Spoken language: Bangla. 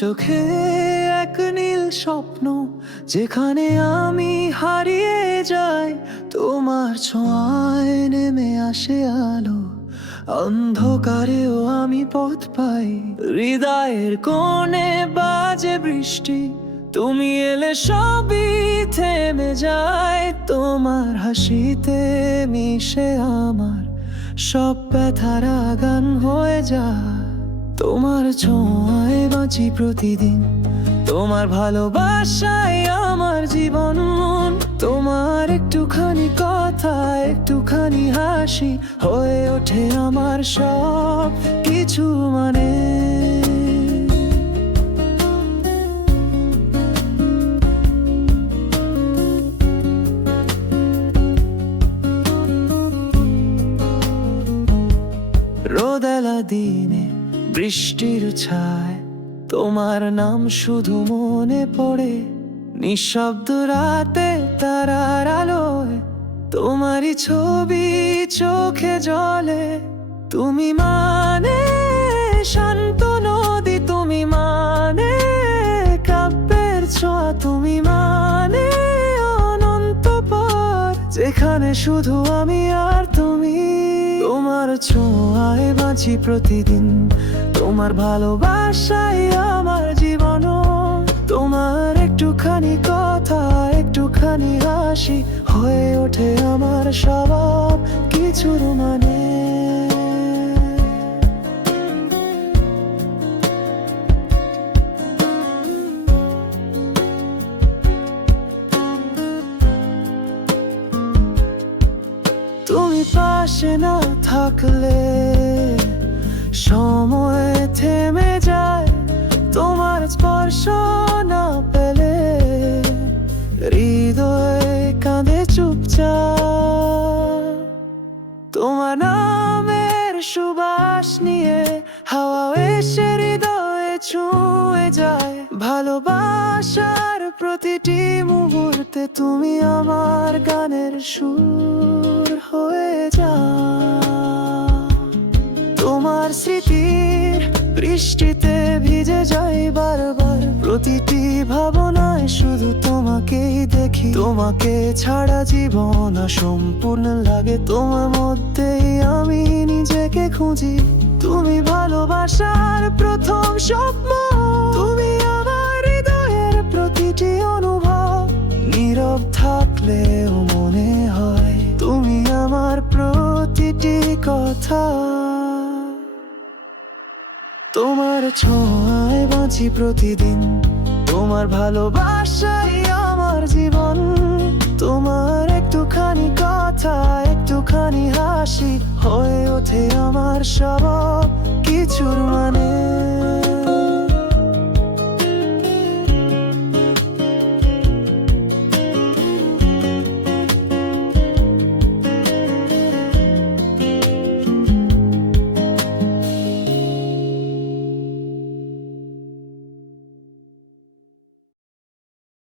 চোখে এক নীল স্বপ্ন, যেখানে আমি হারিয়ে যাই। তোমার ছোঁয়ায় নেমে আসে আলো, অন্ধকারেও আমি পথ পাই। হৃদয়ের কোণে বাজে বৃষ্টি, তুমি এলে সবই থেমে যায়। তোমার হাসিতে মিশে আমার সব ব্যথারা গান হয়ে যায়। তোমার ছোঁয়ায় বাঁচি প্রতিদিন, তোমার ভালোবাসায় আমার জীবন। তোমার একটুখানি কথা, একটুখানি হাসি হয়ে ওঠে আমার সব কিছু। মানে রোদেলা দিনে বৃষ্টির ছায়, তোমার নাম শুধু মনে পড়ে। নিঃশব্দ রাতে তারার আলোয় তোমারই ছবি চোখে জ্বলে। তুমি মানে শান্ত নদী, তুমি মানে কাব্যের ছোঁয়া, তুমি মানে অনন্ত পথ, যেখানে শুধু আমি আর তুমি। তোমার ছোঁয়ায় বাঁচি প্রতিদিন, তোমার ভালোবাসায় আমার জীবন। তোমার একটুখানি কথা, একটুখানি হাসি হয়ে ওঠে আমার সব কিছুর মানে। তুমি পাশে না থাকলে সময় থেমে যায়। তোমার স্পর্শ না পেলে হৃদয় কাঁদে চুপচাপ। তোমার নামের সুবাস নিয়ে হাওয়া এসে হৃদয়ে ছুঁয়ে যায়। ভালোবাসার প্রতিটি মুহূর্তে তুমি আমার গানের সুর হয়ে যাও। তোমার স্মৃতির বৃষ্টিতে ভিজে যাই বারবার, প্রতিটি ভাবনায় শুধু তোমাকেই দেখি। তোমাকে ছাড়া জীবন অসম্পূর্ণ লাগে, তোমার মধ্যেই আমি নিজেকে খুঁজি। তুমি ভালোবাসার প্রথম স্বপ্ন, তুমি আমার হৃদয়ের প্রতিটি অনুভব। নীরব থাকলেও মনে হয় তুমি আমার প্রতিটি কথা। তোমার ছোঁয়ায় বাঁচি প্রতিদিন, তোমার ভালোবাসাই আমার জীবন। তোমার একটুখানি কথা, একটুখানি হাসি হয়ে ওঠে আমার সব কিছুর মানে।